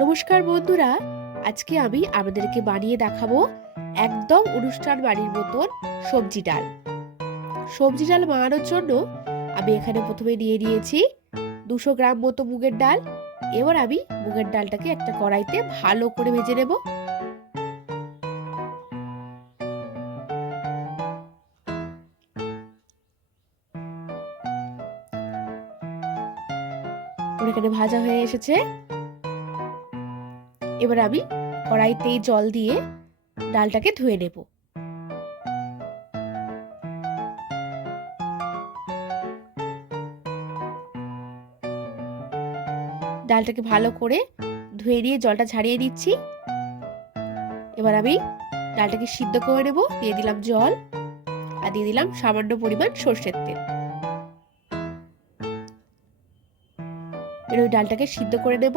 নমস্কার বন্ধুরা, আজকে আমি আপনাদেরকে বানিয়ে দেখাবো একদম অনুষ্ঠান বাড়ির মতন সবজি ডাল। সবজি ডাল বানানোর জন্য আমি এখানে প্রথমে নিয়ে নিয়েছি দুশো গ্রাম মতো মুগের ডাল। এবার আমি মুগের ডালটাকে একটা কড়াইতে ভালো করে ভেজে নেব। এখানে ভাজা হয়ে এসেছে। এবার আমি কড়াইতে জল দিয়ে ডালটাকে ধুয়ে নেব। ডালটাকে ভালো করে ধুয়ে নিয়ে জলটা ঝাড়িয়ে দিচ্ছি। এবার আমি ডালটাকে সিদ্ধ করে নেব, দিয়ে দিলাম জল আর দিয়ে দিলাম সামান্য পরিমাণ সর্ষের তেল। এবার ওই ডালটাকে সিদ্ধ করে নেব।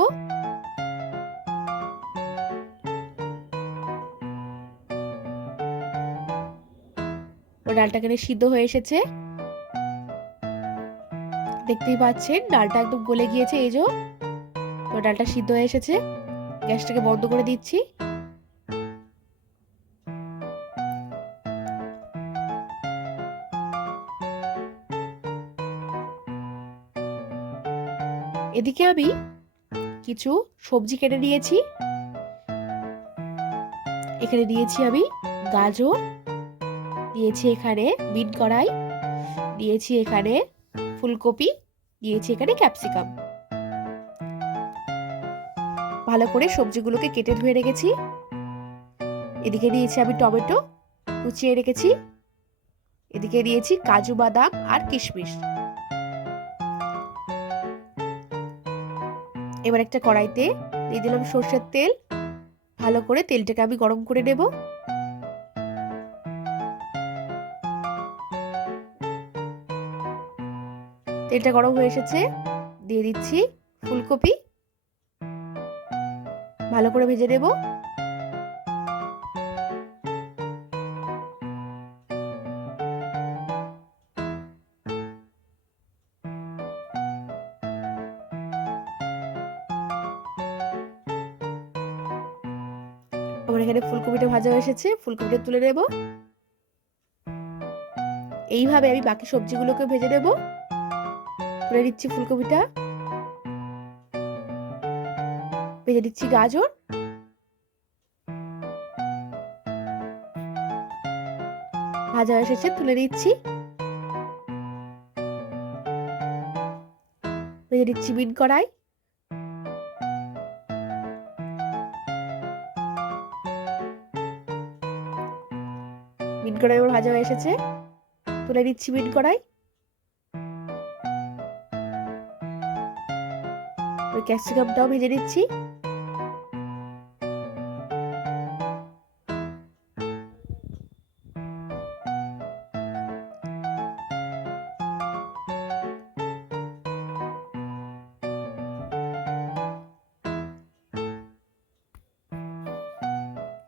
ডালটা এখানে সিদ্ধ হয়ে এসেছে। দেখতেই পাচ্ছেন, ডালটা একদম গলে গিয়েছে, এই যে। ও ডালটা সিদ্ধ হয়ে এসেছে। গ্যাসটাকে বন্ধ করে দিচ্ছি। এদিকে আমি কিছু সবজি কেটে নিয়েছি এখানে দিয়েছি আমি গাজর দিয়েছি এখানে বিট কড়াই, দিয়েছি এখানে ফুলকপি, দিয়েছি এখানে ক্যাপসিকাম। ভালো করে সবজিগুলোকে কেটে ধুয়ে রেখেছি। এদিকে দিয়েছি আমি টমেটো, কুচিয়ে রেখেছি। এদিকে দিয়েছি কাজু বাদাম আর কিশমিশ। এবার একটা কড়াইতে দিয়ে দিলাম সর্ষের তেল। ভালো করে তেলটাকে আমি গরম করে নেব। তেলটা গরম হয়ে এসেছে। দিয়ে দিচ্ছি ফুলকপি। ভালো করে ভেজে নেব। আমার এখানে ফুলকপিটা ভাজা হয়ে এসেছে। ফুলকপিটা তুলে নেব। এইভাবে আমি বাকি সবজিগুলোকে ভেজে নেব। তুলে দিচ্ছি ফুলকপিটা। ভেজে দিচ্ছি গাজর। ভাজা হয়ে এসেছে, তুলে দিচ্ছি। ভেজে দিচ্ছি বিন কড়াই। মিন কড়াই ভাজা হয়ে এসেছে। তুলে দিচ্ছি মিন কড়াই। ক্যাপসিকামটাও ভেজে দিচ্ছি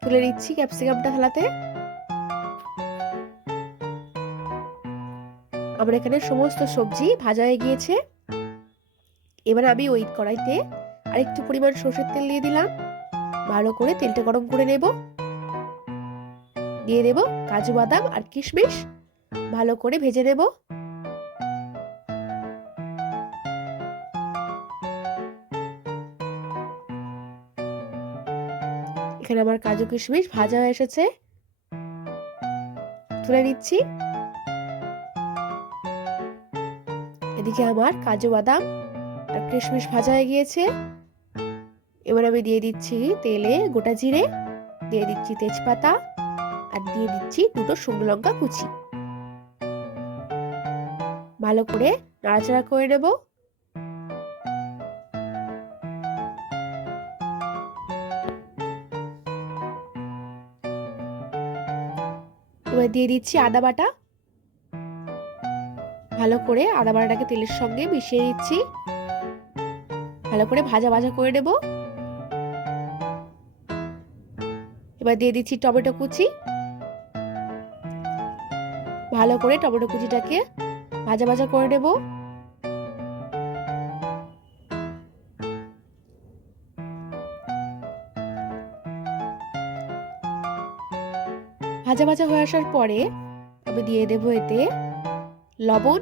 তুলে দিচ্ছি ক্যাপসিকামটা থালাতে। আমার এখানে সমস্ত সবজি ভাজা হয়ে গিয়েছে। এবার আমি ওই কড়াইতে আরেকটু পরিমাণ সর্ষের তেল দিয়ে দিলাম। ভালো করে তেলটা গরম করে নেব। দিয়ে দেব কাজু বাদাম আর কিশমিশ। ভালো করে ভেজে নেব। এখানে আমার কাজু কিশমিশ ভাজা হয়ে এসেছে। তুলে নিচ্ছি। এদিকে আমার কাজু বাদাম কিশমিশ ভাজা হয়ে গিয়েছে। এবার আমি দিয়ে দিচ্ছি তেলে গোটা জিরে, দিয়ে দিচ্ছি তেজপাতা, আর দিয়ে দিচ্ছি দুটো শুকনো লঙ্কা কুচি। ভালো করে নাড়াচাড়া করে নেব। এবার দিয়ে দিচ্ছি আদা বাটা। ভালো করে আদা বাটাটাকে তেলের সঙ্গে মিশিয়ে দিচ্ছি ভালো করে ভাজা ভাজা করে দেব এবার দিয়ে দিচ্ছি টমেটো কুচি। ভালো করে টমেটো কুচিটাকে ভাজা ভাজা করে নেব। ভাজা ভাজা হয়ে আসার পরে আমি দিয়ে দেবো এতে লবণ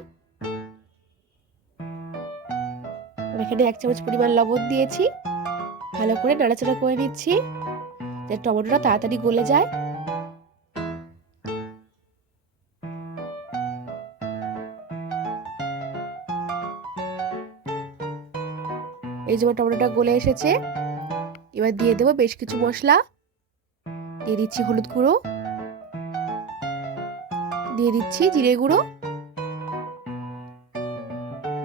এখানে এক চামচ পরিমাণ লবণ দিয়েছি। ভালো করে নাড়াচাড়া করে নিচ্ছি। যাতে টমেটোটা তাড়াতাড়ি গলে যায়। এই যে টমেটোটা গলে এসেছে, এবার দিয়ে দেবো বেশ কিছু মশলা। দিয়ে দিচ্ছি হলুদ গুঁড়ো। দিয়ে দিচ্ছি জিরে গুঁড়ো।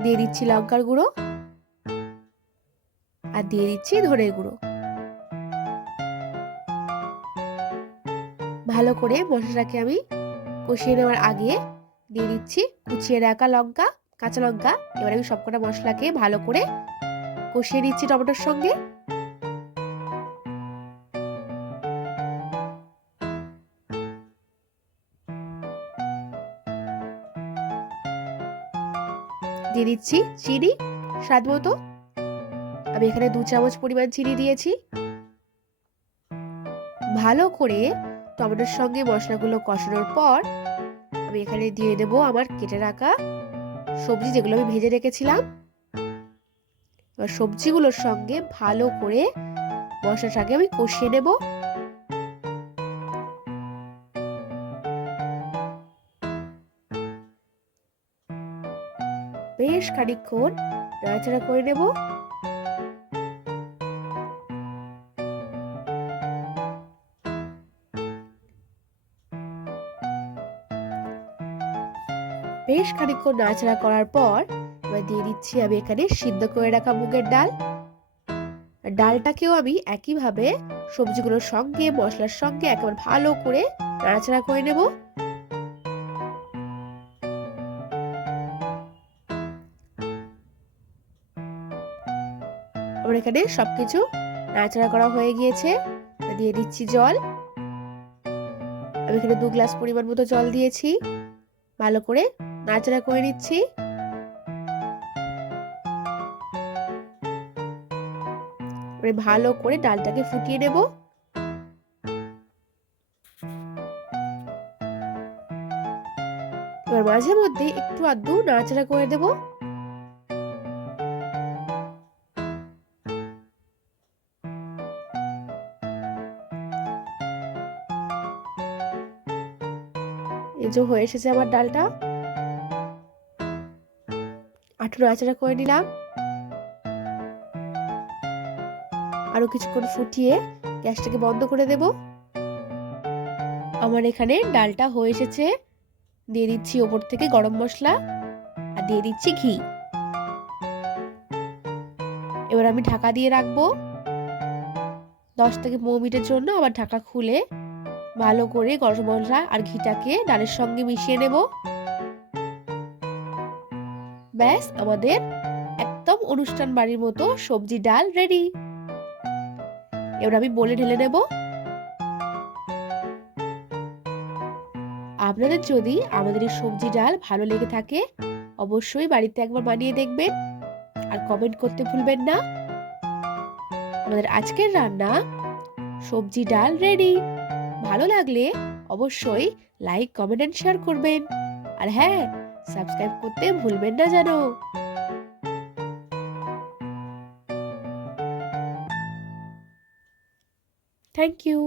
দিয়ে দিচ্ছি লঙ্কার গুঁড়ো। আর দিয়ে দিচ্ছি ধনের গুঁড়ো। ভালো করে মশলাটাকে আমি কষিয়ে নেওয়ার আগে দিয়ে দিচ্ছি কুচিয়ে রাখা লঙ্কা, কাঁচা লঙ্কা। এবার আমি সবকটা মশলাকে ভালো করে কষিয়ে নিচ্ছি টমেটোর সঙ্গে। দিয়ে দিচ্ছি চিনি স্বাদ মতো। আমি এখানে দু চামচ পরিমাণ চিনি দিয়েছি। ভালো করে টমেটোর সঙ্গে মশলাগুলো কষানোর পর আমি এখানে দিয়ে দেবো আমার কেটে রাখা সবজি যেগুলো আমি ভেজে রেখেছিলাম। এবার সবজিগুলোর সঙ্গে ভালো করে মশলাটাকে আমি কষিয়ে নেব। বেশ খানিক্ষণ নাড়াচাড়া করে নেব। বেশ খানিক্ষণ নাড়াচাড়া করার পর এবার দিয়ে দিচ্ছি আমি এখানে সিদ্ধ করে রাখা মুগের ডাল। ডালটাকেও আমি একইভাবে সবজিগুলোর সঙ্গে, মশলার সঙ্গে একেবারে ভালো করে নাড়াচাড়া করে নেব। আমার এখানে সবকিছু নাড়াচাড়া করা হয়ে গিয়েছে। দিয়ে দিচ্ছি জল। আমি এখানে দু গ্লাস পরিমাণ মতো জল দিয়েছি। ভালো করে নাড়াচাড়া করে নিচ্ছি। ভালো করে ডালটাকে ফুটিয়ে নেব। এবার মাঝে মধ্যে একটু আধটু নাড়াচাড়া করে দেব যে হয়ে এসেছে আমার ডালটা। আঠু নাড়াচাড়া করে নিলাম। আরও কিছুক্ষণ ফুটিয়ে গ্যাসটাকে বন্ধ করে দেব। আমার এখানে ডালটা হয়ে এসেছে। দিয়ে দিচ্ছি ওপর থেকে গরম মশলা আর দিয়ে দিচ্ছি ঘি। এবার আমি ঢাকা দিয়ে রাখব। দশ থেকে পনেরো মিনিটের জন্য আবার ঢাকা খুলে ভালো করে গরম মশলা আর ঘিটাকে ডালের সঙ্গে মিশিয়ে নেব। ব্যাস, আমাদের একদম অনুষ্ঠান বাড়ির মতো সবজি ডাল রেডি এবার আমি বলে ঢেলে নেব। আপনাদের যদি আমাদের এই সবজি ডাল ভালো লেগে থাকে, অবশ্যই বাড়িতে একবার বানিয়ে দেখবেন। আর কমেন্ট করতে ভুলবেন না। আমাদের আজকের রান্না সবজি ডাল রেডি ভালো লাগলে অবশ্যই লাইক কমেন্ট এন্ড শেয়ার করবেন। আর হ্যাঁ সাবস্ক্রাইব করতে ভুলবেন না জানো। Thank you